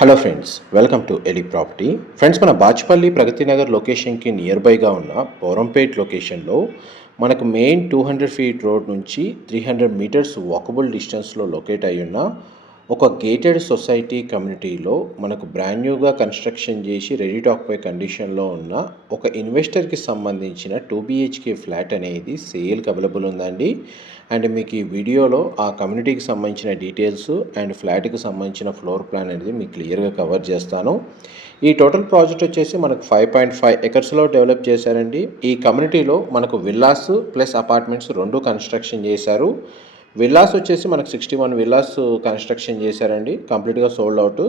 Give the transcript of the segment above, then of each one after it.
Hello friends, welcome to ఎలి property. Friends, మన బాచ్పల్లి ప్రగతి నగర్ లొకేషన్కి నియర్ బైగా ఉన్న పోరంపేట్ లొకేషన్లో మనకు మెయిన్ 200 ఫీట్ రోడ్ నుంచి 300 మీటర్స్ వాకబుల్ డిస్టెన్స్లో లొకేట్ అయి ఉన్న ఒక గేటెడ్ సొసైటీ కమ్యూనిటీలో మనకు బ్రాండ్ న్యూగా కన్స్ట్రక్షన్ చేసి రెడీ టు ఆక్యుపై కండిషన్లో ఉన్న ఒక ఇన్వెస్టర్కి సంబంధించిన 2 BHK ఫ్లాట్ అనేది సేల్కి అవైలబుల్ ఉందండి. అండ్ మీకు ఈ వీడియోలో ఆ కమ్యూనిటీకి సంబంధించిన డీటెయిల్స్ అండ్ ఫ్లాట్కి సంబంధించిన ఫ్లోర్ ప్లాన్ అనేది మీకు క్లియర్గా కవర్ చేస్తాను. ఈ టోటల్ ప్రాజెక్ట్ వచ్చేసి మనకు 5.5 ఎకర్స్లో డెవలప్ చేశారండి. ఈ కమ్యూనిటీలో మనకు విల్లాస్ ప్లస్ అపార్ట్మెంట్స్ రెండు కన్స్ట్రక్షన్ చేశారు. విల్లాస్ వచ్చేసి మనకు 61 విల్లాస్ కన్స్ట్రక్షన్ చేశారండి, కంప్లీట్గా సోల్డ్ అవుట్.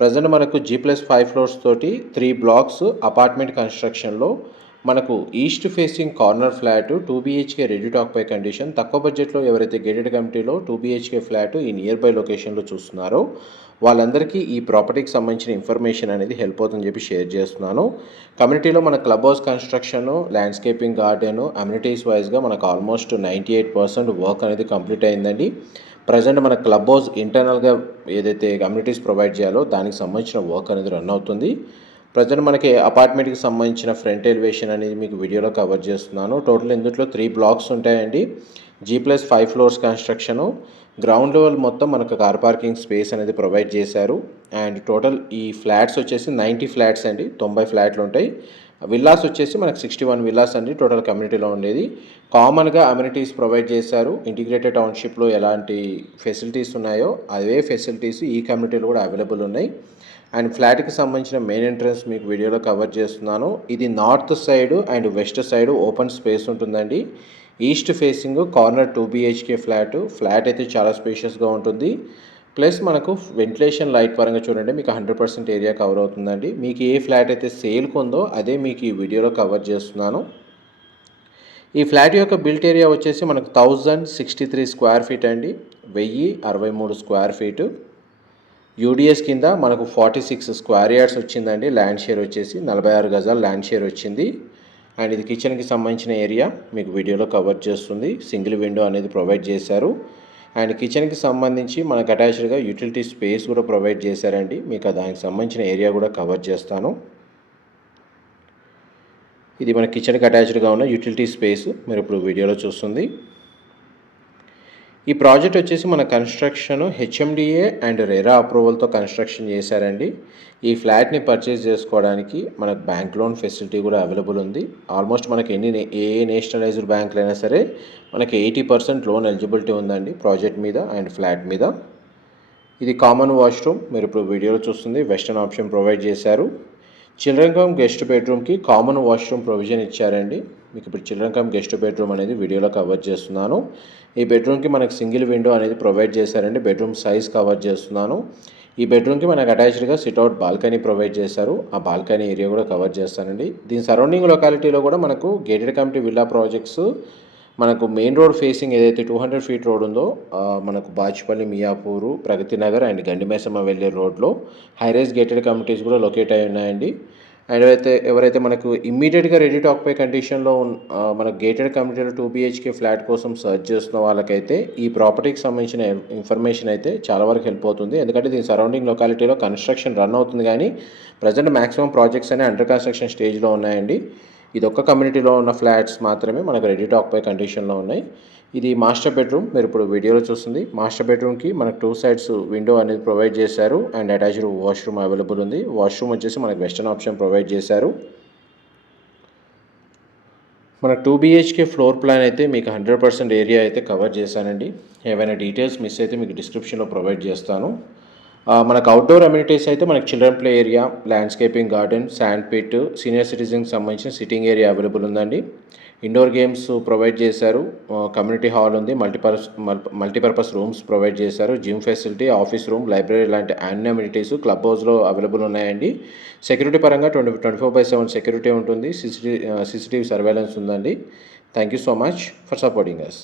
ప్రజెంట్ మనకు G+5 ఫ్లోర్స్ తోటి 3 బ్లాక్స్ అపార్ట్మెంట్ కన్స్ట్రక్షన్లో మనకు east facing corner flat 2 BHK ready to occupy condition. తక్కువ బడ్జెట్లో ఎవరైతే గేటెడ్ కమిటీలో 2 BHK ఫ్లాట్ ఈ నియర్ బై లొకేషన్లో చూస్తున్నారో వాళ్ళందరికీ ఈ ప్రాపర్టీకి సంబంధించిన ఇన్ఫర్మేషన్ అనేది హెల్ప్ అవుతుందని చెప్పి షేర్ చేస్తున్నాను. కమ్యూనిటీలో మన club house construction, landscaping, garden, amenities వైజ్గా మనకు ఆల్మోస్ట్ 98% వర్క్ అనేది కంప్లీట్ అయిందండి. ప్రజెంట్ మన క్లబ్ హౌస్ ఇంటర్నల్గా ఏదైతే కమ్యూనిటీస్ ప్రొవైడ్ చేయాలో దానికి సంబంధించిన వర్క్ అనేది రన్ అవుతుంది. ప్రజెంట్ మనకి అపార్ట్మెంట్కి సంబంధించిన ఫ్రంట్ ఎలివేషన్ అనేది మీకు వీడియోలో కవర్ చేస్తున్నాను. టోటల్ ఇందులో 3 బ్లాక్స్ ఉంటాయండి. G+5 floors construction. Ground level మొత్తం మనకు కార్ పార్కింగ్ స్పేస్ అనేది ప్రొవైడ్ చేశారు. అండ్ టోటల్ ఈ ఫ్లాట్స్ వచ్చేసి 90 ఫ్లాట్స్ అండి, 90 ఫ్లాట్లు ఉంటాయి. విల్లాస్ వచ్చేసి మనకు 61 విల్లాస్ అండి టోటల్ కమ్యూనిటీలో ఉండేది. కామన్గా అమ్యూనిటీస్ ప్రొవైడ్ చేశారు. ఇంటిగ్రేటెడ్ టౌన్షిప్లో ఎలాంటి ఫెసిలిటీస్ ఉన్నాయో అవే ఫెసిలిటీస్ ఈ కమ్యూనిటీలో కూడా అవైలబుల్ ఉన్నాయి. అండ్ ఫ్లాట్కి సంబంధించిన మెయిన్ ఎంట్రన్స్ మీకు వీడియోలో కవర్ చేస్తున్నాను. ఇది north side and west side open space ఉంటుందండి. East facing corner 2 BHK flat అయితే చాలా స్పేషియస్గా ఉంటుంది. ప్లస్ మనకు వెంటిలేషన్ లైట్ పరంగా చూడండి మీకు 100% ఏరియా కవర్ అవుతుందండి. మీకు ఏ ఫ్లాట్ అయితే సేల్కి ఉందో అదే మీకు ఈ వీడియోలో కవర్ చేస్తున్నాను. ఈ ఫ్లాట్ యొక్క బిల్ట్ ఏరియా వచ్చేసి మనకు 1063 స్క్వేర్ ఫీట్ అండి, 1063 స్క్వేర్ ఫీటు. యూడిఎస్ కింద మనకు 46 స్క్వేర్ యార్డ్స్ వచ్చిందండి. ల్యాండ్ షేర్ వచ్చేసి 46 గజాల ల్యాండ్ షేర్ వచ్చింది. అండ్ ఇది కిచెన్కి సంబంధించిన ఏరియా మీకు వీడియోలో కవర్ చేస్తుంది. సింగిల్ విండో అనేది ప్రొవైడ్ చేశారు. అండ్ కిచెన్కి సంబంధించి మనకు అటాచ్డ్గా యూటిలిటీ స్పేస్ కూడా ప్రొవైడ్ చేశారండి. మీకు దానికి సంబంధించిన ఏరియా కూడా కవర్ చేస్తాను. ఇది మన కిచెన్కి అటాచ్డ్గా ఉన్న యూటిలిటీ స్పేస్ మీరు ఇప్పుడు వీడియోలో చూస్తుంది. ఈ ప్రాజెక్ట్ వచ్చేసి మన కన్స్ట్రక్షన్ HMDA అండ్ రెరా అప్రూవల్తో కన్స్ట్రక్షన్ చేశారండి. ఈ ఫ్లాట్ని పర్చేస్ చేసుకోవడానికి మనకు బ్యాంక్ లోన్ ఫెసిలిటీ కూడా అవైలబుల్ ఉంది. ఆల్మోస్ట్ మనకి ఏ నేషనలైజ్డ్ బ్యాంకులు అయినా సరే మనకి 80% లోన్ ఎలిజిబిలిటీ ఉందండి ప్రాజెక్ట్ మీద అండ్ ఫ్లాట్ మీద. ఇది కామన్ వాష్రూమ్ మీరు ఇప్పుడు వీడియోలో చూస్తుంది. వెస్టర్న్ ఆప్షన్ ప్రొవైడ్ చేశారు. చిల్డ్రన్ కమ్ గెస్ట్ బెడ్రూమ్కి కామన్ వాష్రూమ్ ప్రొవిజన్ ఇచ్చారండి. మీకు ఇప్పుడు చిల్డ్రన్ కమ్ గెస్ట్ బెడ్రూమ్ అనేది వీడియోలో కవర్ చేస్తున్నాను. ఈ బెడ్రూమ్కి మనకు సింగిల్ విండో అనేది ప్రొవైడ్ చేశారండి. బెడ్రూమ్ సైజ్ కవర్ చేస్తున్నాను. ఈ బెడ్రూమ్కి మనకు అటాచ్డ్గా సిట్అవుట్ బాల్కనీ ప్రొవైడ్ చేశారు. ఆ బాల్కనీ ఏరియా కూడా కవర్ చేస్తానండి. దీని సరౌండింగ్ లొకాలిటీలో కూడా మనకు గేటెడ్ కమ్యూనిటీ విల్లా ప్రాజెక్ట్స్ మనకు మెయిన్ రోడ్ ఫేసింగ్ ఏదైతే 200 ఫీట్ రోడ్ ఉందో మనకు బాచ్పల్లి, మియాపూరు, ప్రగతి నగర్ అండ్ గండిమైసమ్మ వెళ్ళే రోడ్లో హైరైజ్ గేటెడ్ కమ్యూనిటీస్ కూడా లొకేట్ అయి ఉన్నాయండి. అండ్ ఎవరైతే మనకు ఇమ్మీడియట్గా రెడీ టు ఆక్యుపై కండిషన్లో మనకు గేటెడ్ కమ్యూనిటీలో 2 BHK ఫ్లాట్ కోసం సర్చ్ చేస్తున్న వాళ్ళకైతే ఈ ప్రాపర్టీకి సంబంధించిన ఇన్ఫర్మేషన్ అయితే చాలా వరకు హెల్ప్ అవుతుంది. ఎందుకంటే దీని సరౌండింగ్ లొకాలిటీలో కన్స్ట్రక్షన్ రన్ అవుతుంది, కానీ ప్రజెంట్ మ్యాక్సిమం ప్రాజెక్ట్స్ అనేవి అండర్ కన్స్ట్రక్షన్ స్టేజ్లో ఉన్నాయండి. ఇది ఒక్క కమ్యూనిటీలో ఉన్న ఫ్లాట్స్ మాత్రమే మనకు రెడీ టు ఆక్యుపై కండిషన్లో ఉన్నాయి. ఇది మాస్టర్ బెడ్రూమ్ మీరు ఇప్పుడు వీడియోలో చూస్తుంది. మాస్టర్ బెడ్రూమ్కి మనకు 2 సైడ్స్ విండో అనేది ప్రొవైడ్ చేశారు అండ్ అటాచ్డ్ వాష్రూమ్ అవైలబుల్ ఉంది. వాష్రూమ్ వచ్చేసి మనకు వెస్టర్న్ ఆప్షన్ ప్రొవైడ్ చేశారు. మన 2 BHK ఫ్లోర్ ప్లాన్ అయితే మీకు 100% ఏరియా అయితే కవర్ చేశానండి. ఏవైనా డీటెయిల్స్ మిస్ అయితే మీకు డిస్క్రిప్షన్లో ప్రొవైడ్ చేస్తాను. మనకు అవుట్డోర్ అమ్యూనిటీస్ అయితే మనకు children play area, landscaping, garden, sand pit, senior సిటిజన్కి సంబంధించిన సిట్టింగ్ ఏరియా అవైలబుల్ ఉందండి. ఇండోర్ గేమ్స్ ప్రొవైడ్ చేశారు. కమ్యూనిటీ హాల్ ఉంది. మల్టీపర్పస్ రూమ్స్ ప్రొవైడ్ చేశారు. Gym facility, office room, library లాంటి అన్ని అమ్యూనిటీస్ క్లబ్ హౌస్లో అవైలబుల్ ఉన్నాయండి. సెక్యూరిటీ పరంగా 24/7 సెక్యూరిటీ ఉంటుంది. CCTV సర్వేలెన్స్ ఉందండి. Thank you so much for supporting us.